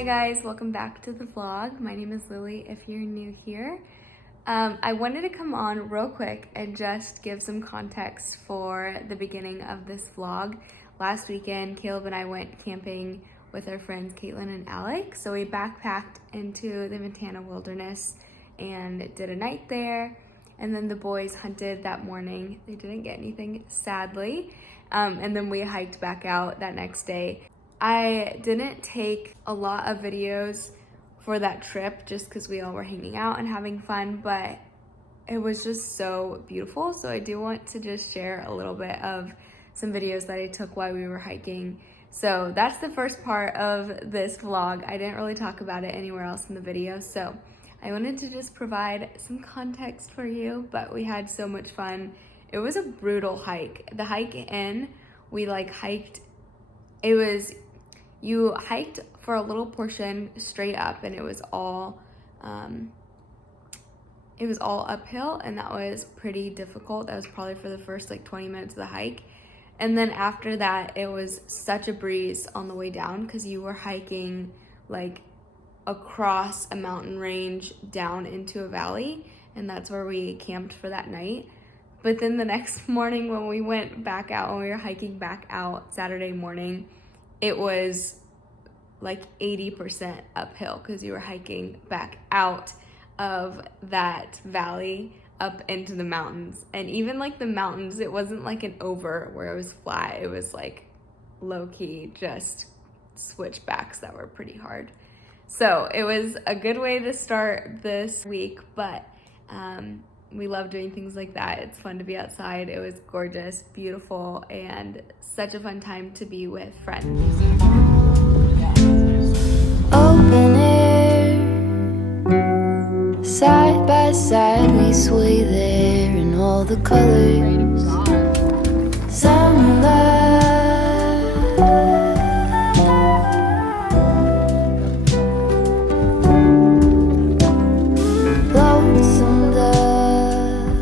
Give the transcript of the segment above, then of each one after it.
Hi guys, welcome back to the vlog. My name is Lily if you're new here. I wanted to come on real quick and just give some context for the beginning of this vlog. Last weekend, Caleb and I went camping with our friends Caitlin and Alec. So we backpacked into the Montana wilderness and did a night there. And then the boys hunted that morning. They didn't get anything, sadly. And then we hiked back out that next day. I didn't take a lot of videos for that trip just because we all were hanging out and having fun, but it was just so beautiful. So I do want to just share a little bit of some videos that I took while we were hiking. So that's the first part of this vlog. I didn't really talk about it anywhere else in the video, so I wanted to just provide some context for you, but we had so much fun. It was a brutal hike. The hike in, we hiked, you hiked for a little portion straight up and it was all uphill, and that was pretty difficult. That was probably for the first 20 minutes of the hike. And then after that, it was such a breeze on the way down because you were hiking across a mountain range down into a valley, and that's where we camped for that night. But then the next morning when we went back out, when we were hiking back out Saturday morning, it was 80% uphill because you were hiking back out of that valley up into the mountains. And even the mountains, it wasn't an over where it was flat. It was low-key just switchbacks that were pretty hard. So it was a good way to start this week, but we love doing things like that. It's fun to be outside. It was gorgeous, beautiful, and such a fun time to be with friends. Open air, side by side we sway there in all the colors. Summer love, lonesome dove,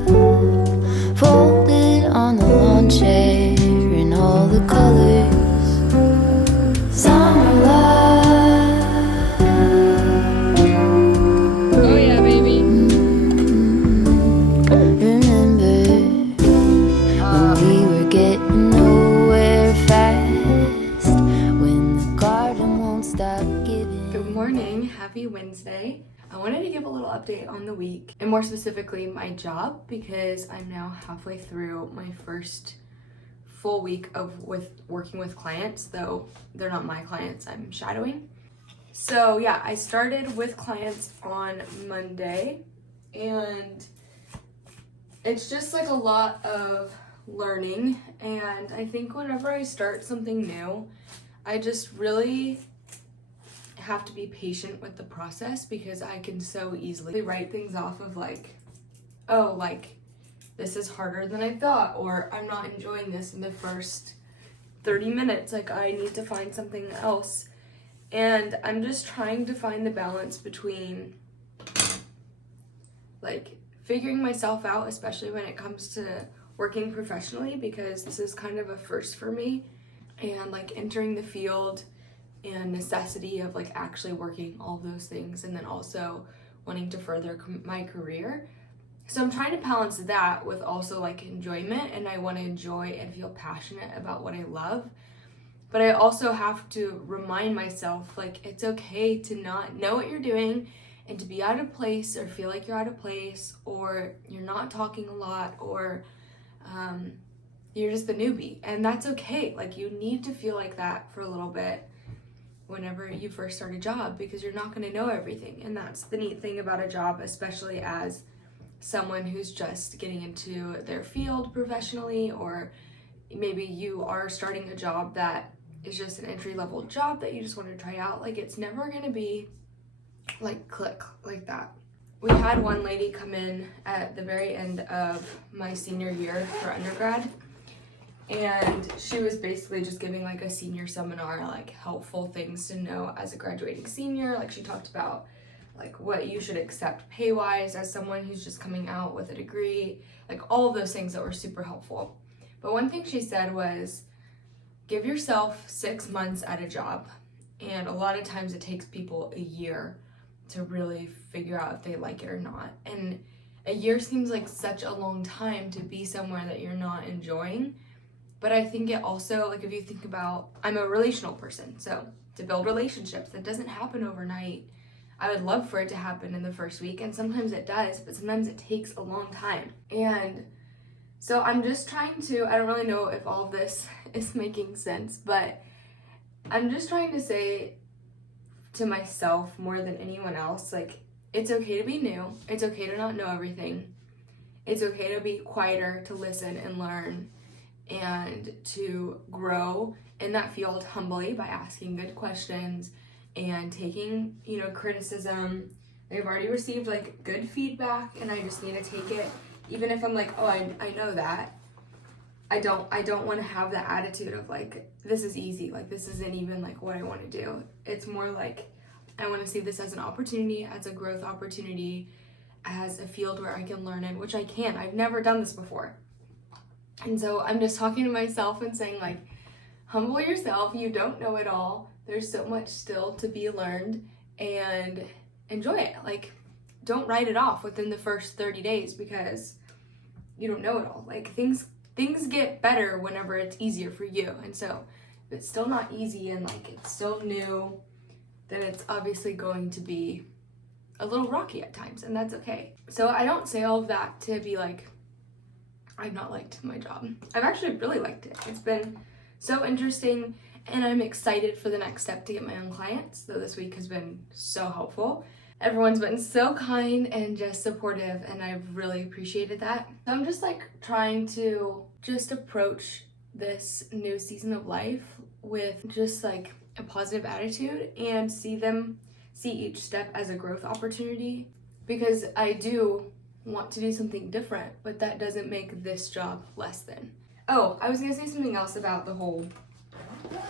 folded on the lawn chair in all the colors. Summer love. Happy Wednesday. I wanted to give a little update on the week and more specifically my job, because I'm now halfway through my first full week of working with clients, though they're not my clients, I'm shadowing. So yeah, I started with clients on Monday, and it's just a lot of learning. And I think whenever I start something new, I just really have to be patient with the process, because I can so easily write things off of this is harder than I thought, or I'm not enjoying this in the first 30 minutes, I need to find something else. And I'm just trying to find the balance between figuring myself out, especially when it comes to working professionally, because this is kind of a first for me, and entering the field and necessity of actually working all those things, and then also wanting to further my career. So I'm trying to balance that with also enjoyment, and I want to enjoy and feel passionate about what I love. But I also have to remind myself it's okay to not know what you're doing and to be out of place, or feel like you're out of place, or you're not talking a lot, or you're just the newbie, and that's okay. You need to feel like that for a little bit whenever you first start a job, because you're not going to know everything. And that's the neat thing about a job, especially as someone who's just getting into their field professionally, or maybe you are starting a job that is just an entry-level job that you just want to try out. It's never going to be click like that. We had one lady come in at the very end of my senior year for undergrad, and she was basically just giving a senior seminar, helpful things to know as a graduating senior. She talked about what you should accept pay-wise as someone who's just coming out with a degree, all of those things that were super helpful. But one thing she said was, give yourself 6 months at a job And a lot of times it takes people a year to really figure out if they like it or not. And a year seems like such a long time to be somewhere that you're not enjoying. But I think it also, like if you think about, I'm a relational person, so to build relationships, that doesn't happen overnight. I would love for it to happen in the first week, and sometimes it does, but sometimes it takes a long time. And so I'm just trying to, I don't really know if all of this is making sense, but I'm just trying to say to myself more than anyone else, like, it's okay to be new. It's okay to not know everything. It's okay to be quieter, to listen and learn, and to grow in that field humbly by asking good questions and taking, criticism. They've already received like good feedback, and I just need to take it, even if I'm like, oh, I know that. I don't want to have that attitude of like, this is easy, like this isn't even like what I want to do. It's more like I want to see this as an opportunity, as a growth opportunity, as a field where I can learn in, which I can. I've never done this before. And so I'm just talking to myself and saying like, humble yourself, you don't know it all. There's so much still to be learned, and enjoy it. Like, don't write it off within the first 30 days because you don't know it all. Like things get better whenever it's easier for you. And so if it's still not easy and like it's still new, then it's obviously going to be a little rocky at times, and that's okay. So I don't say all of that to be like, I've not liked my job. I've actually really liked it. It's been so interesting, and I'm excited for the next step to get my own clients, though this week has been so helpful. Everyone's been so kind and just supportive, and I've really appreciated that. So I'm just like trying to just approach this new season of life with just like a positive attitude and see each step as a growth opportunity, because I do want to do something different, but that doesn't make this job less than. Oh, I was gonna say something else about the whole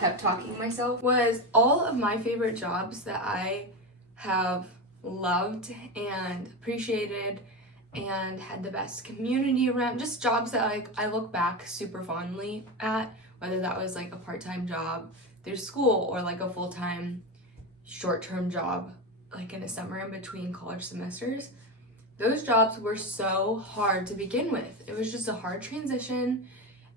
pep talking myself, was all of my favorite jobs that I have loved and appreciated and had the best community around, just jobs that like I look back super fondly at, whether that was like a part-time job through school or like a full-time short-term job like in a summer in between college semesters. Those jobs were so hard to begin with. It was just a hard transition.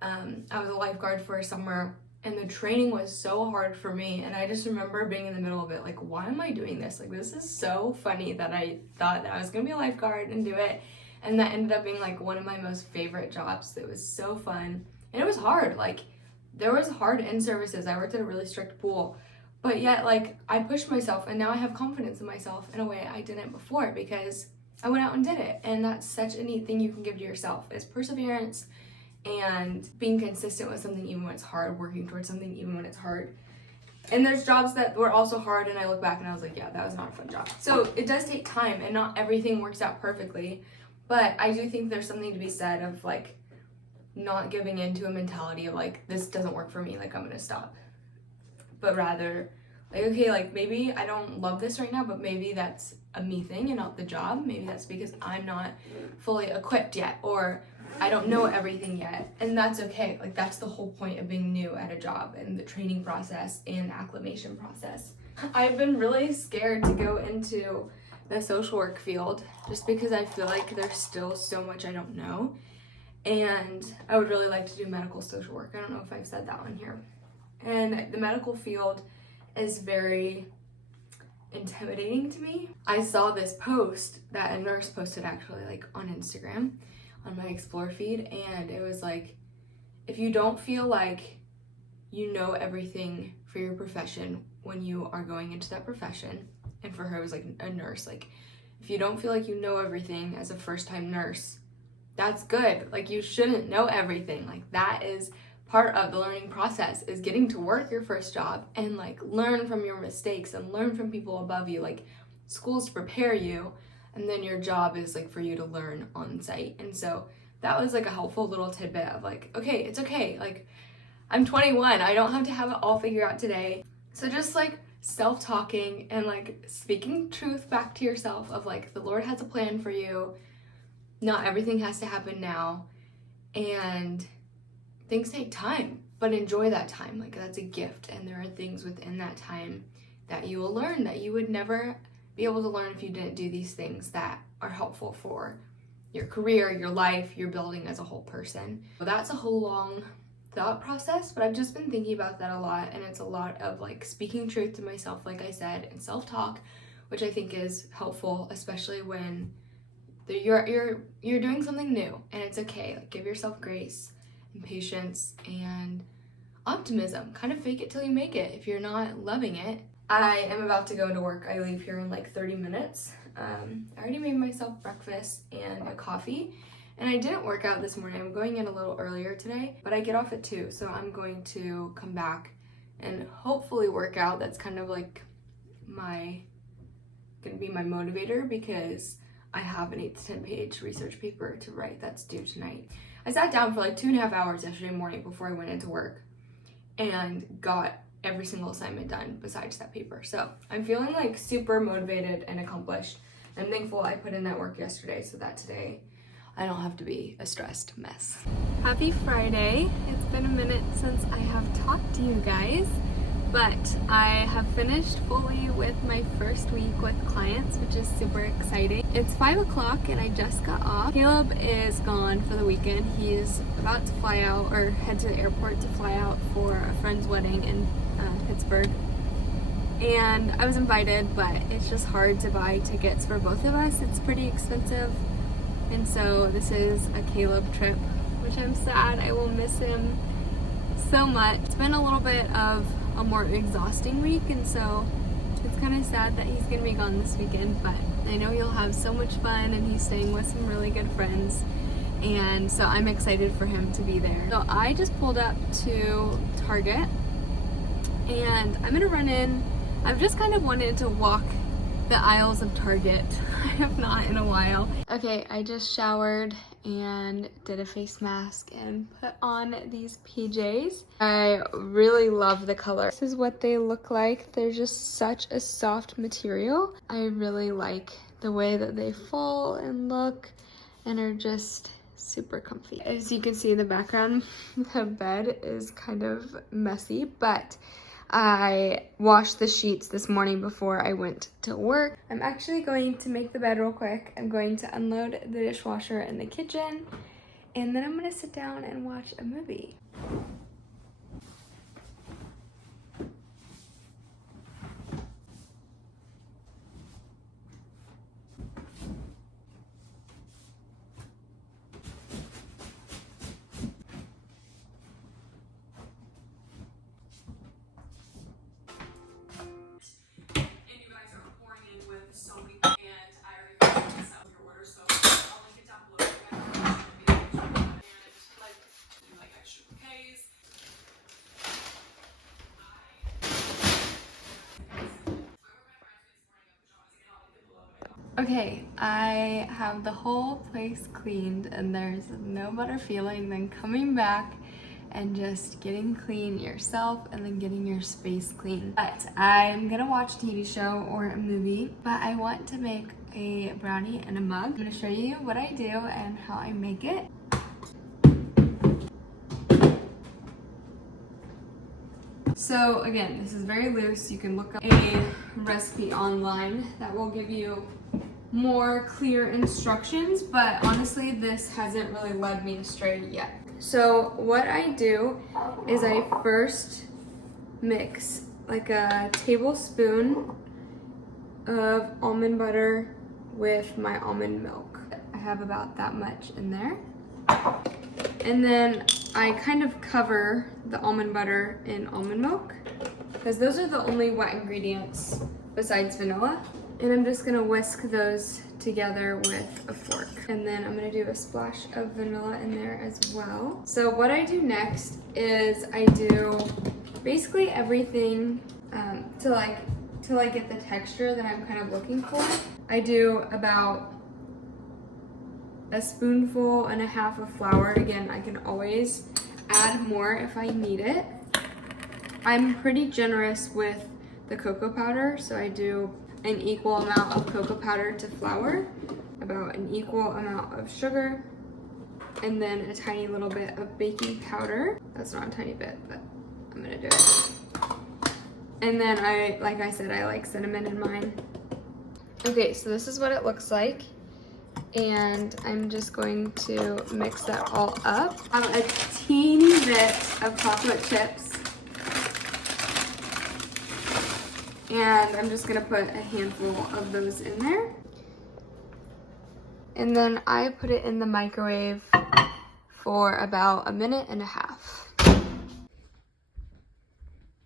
I was a lifeguard for a summer, and the training was so hard for me, and I just remember being in the middle of it like, why am I doing this? Like, this is so funny that I thought that I was gonna be a lifeguard and do it, and that ended up being like one of my most favorite jobs. It was so fun, and it was hard. Like, there was hard in-services. I worked at a really strict pool, but yet like I pushed myself, and now I have confidence in myself in a way I didn't before because I went out and did it. And that's such a neat thing you can give to yourself, is perseverance and being consistent with something even when it's hard, working towards something even when it's hard. And there's jobs that were also hard, and I look back and I was like, yeah, that was not a fun job. So it does take time, and not everything works out perfectly, but I do think there's something to be said of like not giving into a mentality of like, this doesn't work for me, like I'm gonna stop. But rather like, okay, like maybe I don't love this right now, but maybe that's a me thing and not the job. Maybe that's because I'm not fully equipped yet, or I don't know everything yet, and that's okay. Like, that's the whole point of being new at a job, and the training process and acclimation process. I've been really scared to go into the social work field just because I feel like there's still so much I don't know, and I would really like to do medical social work. I don't know if I've said that on here. And the medical field is very intimidating to me. I saw this post that a nurse posted actually, like on Instagram on my Explore feed, and it was like, if you don't feel like you know everything for your profession when you are going into that profession, and for her it was like a nurse, like if you don't feel like you know everything as a first-time nurse, that's good. Like, you shouldn't know everything. Like, that is part of the learning process, is getting to work your first job and like learn from your mistakes and learn from people above you. Like, school's to prepare you, and then your job is like for you to learn on site. And so that was like a helpful little tidbit of like, okay, it's okay. Like, I'm 21. I don't have to have it all figured out today. So just like self-talking and like speaking truth back to yourself of like, the Lord has a plan for you. Not everything has to happen now, and things take time, but enjoy that time. Like, that's a gift, and there are things within that time that you will learn that you would never be able to learn if you didn't do these things that are helpful for your career, your life, your building as a whole person. So that's a whole long thought process, but I've just been thinking about that a lot, and it's a lot of like speaking truth to myself, like I said, and self-talk, which I think is helpful, especially when you're doing something new, and it's okay. Like, give yourself grace and patience and optimism. Kind of fake it till you make it if you're not loving it. I am about to go into work. I leave here in like 30 minutes. I already made myself breakfast and a coffee, and I didn't work out this morning. I'm going in a little earlier today, but I get off at 2, so I'm going to come back and hopefully work out. That's kind of like gonna be my motivator, because I have an 8 to 10 page research paper to write that's due tonight. I sat down for like 2.5 hours yesterday morning before I went into work and got every single assignment done besides that paper. So I'm feeling like super motivated and accomplished. I'm thankful I put in that work yesterday so that today I don't have to be a stressed mess. Happy Friday. It's been a minute since I have talked to you guys, but I have finished fully with my first week with clients, which is super exciting. It's 5 o'clock and I just got off. Caleb is gone for the weekend. He's about to fly out, or head to the airport to fly out for a friend's wedding in Pittsburgh. And I was invited, but it's just hard to buy tickets for both of us. It's pretty expensive. And so this is a Caleb trip, which I'm sad. I will miss him so much. It's been a little bit of a more exhausting week, and so it's kind of sad that he's gonna be gone this weekend, but I know he'll have so much fun, and he's staying with some really good friends, and so I'm excited for him to be there. So I just pulled up to Target, and I'm gonna run in. I've just kind of wanted to walk the aisles of Target. I have not in a while. Okay, I just showered and did a face mask and put on these PJs. I really love the color. This is what they look like. They're just such a soft material. I really like the way that they fall and look, and are just super comfy. As you can see in the background, the bed is kind of messy, but I washed the sheets this morning before I went to work. I'm actually going to make the bed real quick. I'm going to unload the dishwasher in the kitchen, and then I'm gonna sit down and watch a movie. Okay, I have the whole place cleaned, and there's no better feeling than coming back and just getting clean yourself and then getting your space clean. But I'm gonna watch a TV show or a movie, but I want to make a brownie in a mug. I'm gonna show you what I do and how I make it. So again, this is very loose. You can look up a recipe online that will give you more clear instructions, but honestly, this hasn't really led me astray yet. So what I do is I first mix like a tablespoon of almond butter with my almond milk. I have about that much in there. And then I kind of cover the almond butter in almond milk, because those are the only wet ingredients besides vanilla. And I'm just gonna whisk those together with a fork. And then I'm gonna do a splash of vanilla in there as well. So what I do next is I do basically everything till I get the texture that I'm kind of looking for. I do about a spoonful and a half of flour. Again, I can always add more if I need it. I'm pretty generous with the cocoa powder, so I do an equal amount of cocoa powder to flour, about an equal amount of sugar, and then a tiny little bit of baking powder. That's not a tiny bit, but I'm gonna do it. And then like I said, I like cinnamon in mine. Okay, so this is what it looks like. And I'm just going to mix that all up. I have a teeny bit of chocolate chips. And I'm just gonna put a handful of those in there. And then I put it in the microwave for about 1.5 minutes.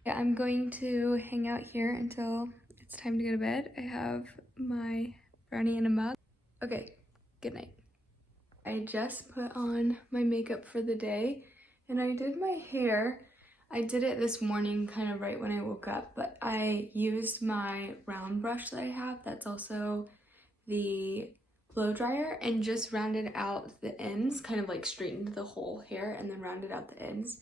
Yeah, I'm going to hang out here until it's time to go to bed. I have my brownie in a mug. Okay, good night. I just put on my makeup for the day and I did my hair. I did it this morning kind of right when I woke up, but I used my round brush that I have. That's also the blow dryer, and just rounded out the ends, kind of like straightened the whole hair and then rounded out the ends.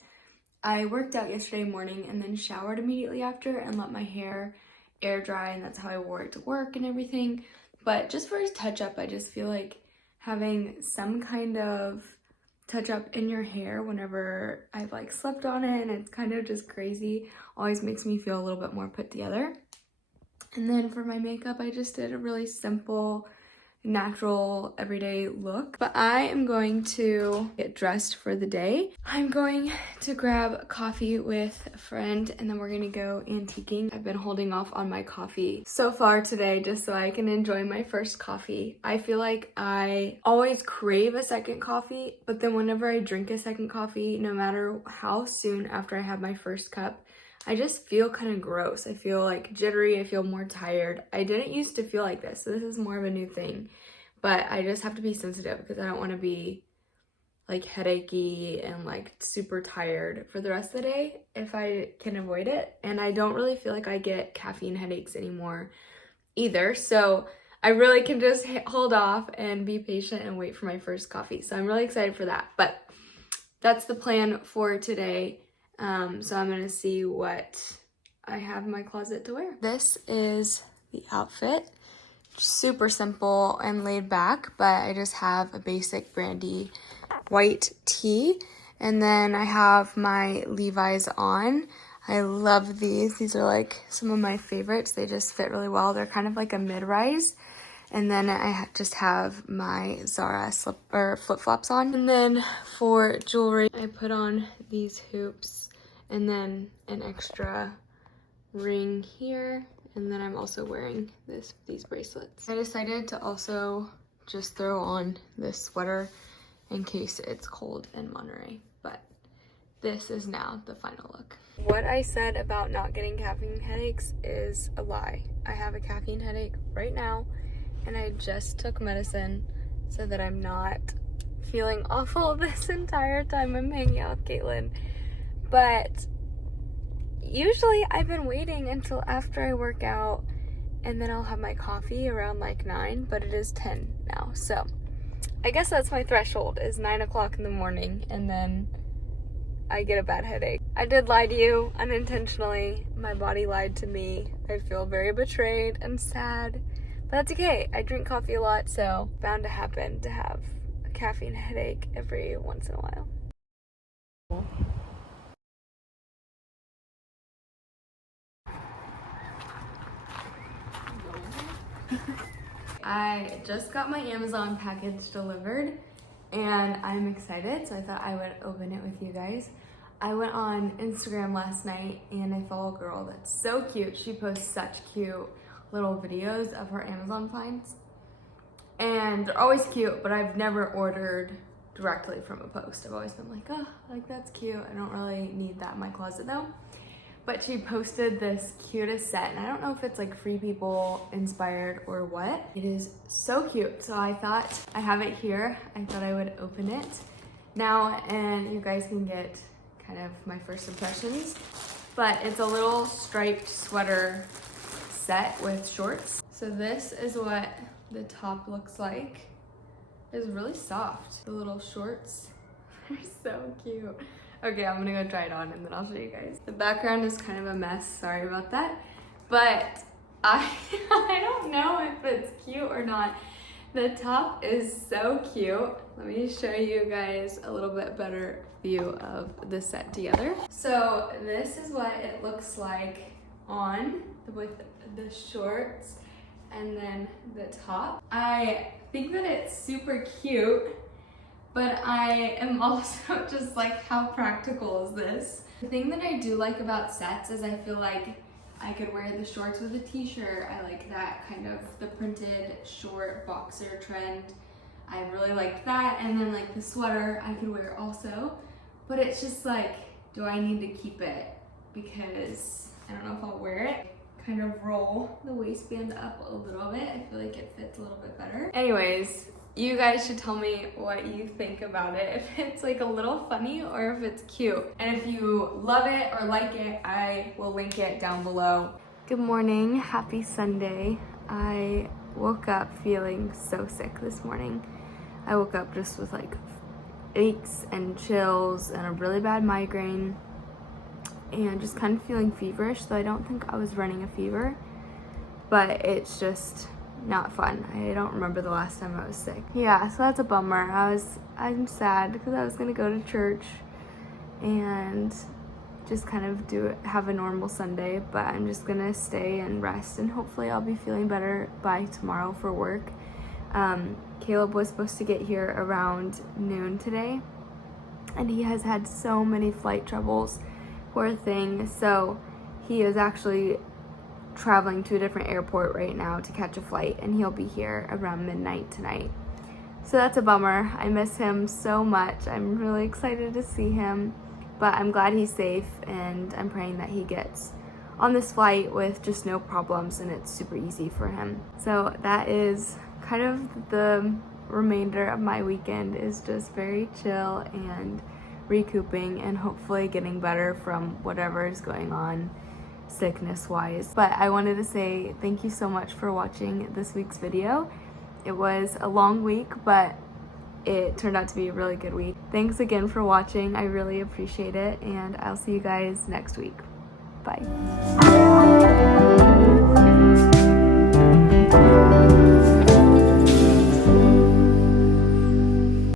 I worked out yesterday morning and then showered immediately after and let my hair air dry, and that's how I wore it to work and everything. But just for a touch up, I just feel like having some kind of touch up in your hair whenever I've like slept on it and it's kind of just crazy always makes me feel a little bit more put together. And then for my makeup, I just did a really simple, natural, everyday look. But I am going to get dressed for the day. I'm going to grab coffee with a friend and then we're gonna go antiquing. I've been holding off on my coffee so far today just so I can enjoy my first coffee. I feel like I always crave a second coffee, but then whenever I drink a second coffee, no matter how soon after I have my first cup, I just feel kind of gross. I feel like jittery, I feel more tired. I didn't used to feel like this, so this is more of a new thing. But I just have to be sensitive because I don't want to be like headachy and like super tired for the rest of the day if I can avoid it. And I don't really feel like I get caffeine headaches anymore either. So I really can just hold off and be patient and wait for my first coffee. So I'm really excited for that. But that's the plan for today. So I'm gonna see what I have in my closet to wear. This is the outfit. Super simple and laid back, but I just have a basic brandy white tee. And then I have my Levi's on. I love these. These are like some of my favorites. They just fit really well. They're kind of like a mid-rise. And then I just have my Zara flip-flops on. And then for jewelry, I put on these hoops and then an extra ring here. And then I'm also wearing these bracelets. I decided to also just throw on this sweater in case it's cold in Monterey. But this is now the final look. What I said about not getting caffeine headaches is a lie. I have a caffeine headache right now, and I just took medicine so that I'm not feeling awful this entire time I'm hanging out with Caitlin. But usually I've been waiting until after I work out and then I'll have my coffee around like 9, but it is 10 now. So I guess that's my threshold, is 9 o'clock in the morning, and then I get a bad headache. I did lie to you unintentionally. My body lied to me. I feel very betrayed and sad, but that's okay. I drink coffee a lot, so bound to happen to have a caffeine headache every once in a while. I just got my Amazon package delivered and I'm excited, so I thought I would open it with you guys. I went on Instagram last night and I follow a girl that's so cute. She posts such cute little videos of her Amazon finds. And they're always cute, but I've never ordered directly from a post. I've always been like, oh, like that's cute. I don't really need that in my closet though. But she posted this cutest set, and I don't know if it's like Free People inspired or what. It is so cute. So I thought, I have it here. I thought I would open it now, and you guys can get kind of my first impressions. But it's a little striped sweater set with shorts. So this is what the top looks like. It's really soft. The little shorts are so cute. Okay, I'm gonna go try it on and then I'll show you guys. The background is kind of a mess, sorry about that. But I don't know if it's cute or not. The top is so cute. Let me show you guys a little bit better view of the set together. So this is what it looks like on with the shorts and then the top. I think that it's super cute, but I am also just like, how practical is this? The thing that I do like about sets is I feel like I could wear the shorts with a t-shirt. I like that kind of the printed short boxer trend. I really liked that. And then like the sweater I could wear also, but it's just like, do I need to keep it? Because I don't know if I'll wear it. Kind of roll the waistband up a little bit. I feel like it fits a little bit better. Anyways, you guys should tell me what you think about it. If it's like a little funny or if it's cute. And if you love it or like it, I will link it down below. Good morning, happy Sunday. I woke up feeling so sick this morning. I woke up just with like aches and chills and a really bad migraine and just kind of feeling feverish, so I don't think I was running a fever, but it's just not fun. I don't remember the last time I was sick. Yeah, so that's a bummer. I'm sad because I was gonna go to church and just kind of have a normal Sunday, but I'm just gonna stay and rest, and hopefully I'll be feeling better by tomorrow for work. Caleb was supposed to get here around noon today, and he has had so many flight troubles, poor thing. So he is actually traveling to a different airport right now to catch a flight, and he'll be here around midnight tonight. So that's a bummer. I miss him so much. I'm really excited to see him, but I'm glad he's safe, and I'm praying that he gets on this flight with just no problems and it's super easy for him. So that is kind of the remainder of my weekend, is just very chill and recouping and hopefully getting better from whatever is going on sickness wise. But I wanted to say thank you so much for watching this week's video. It was a long week, but it turned out to be a really good week. Thanks again for watching. I really appreciate it, and I'll see you guys next week. Bye.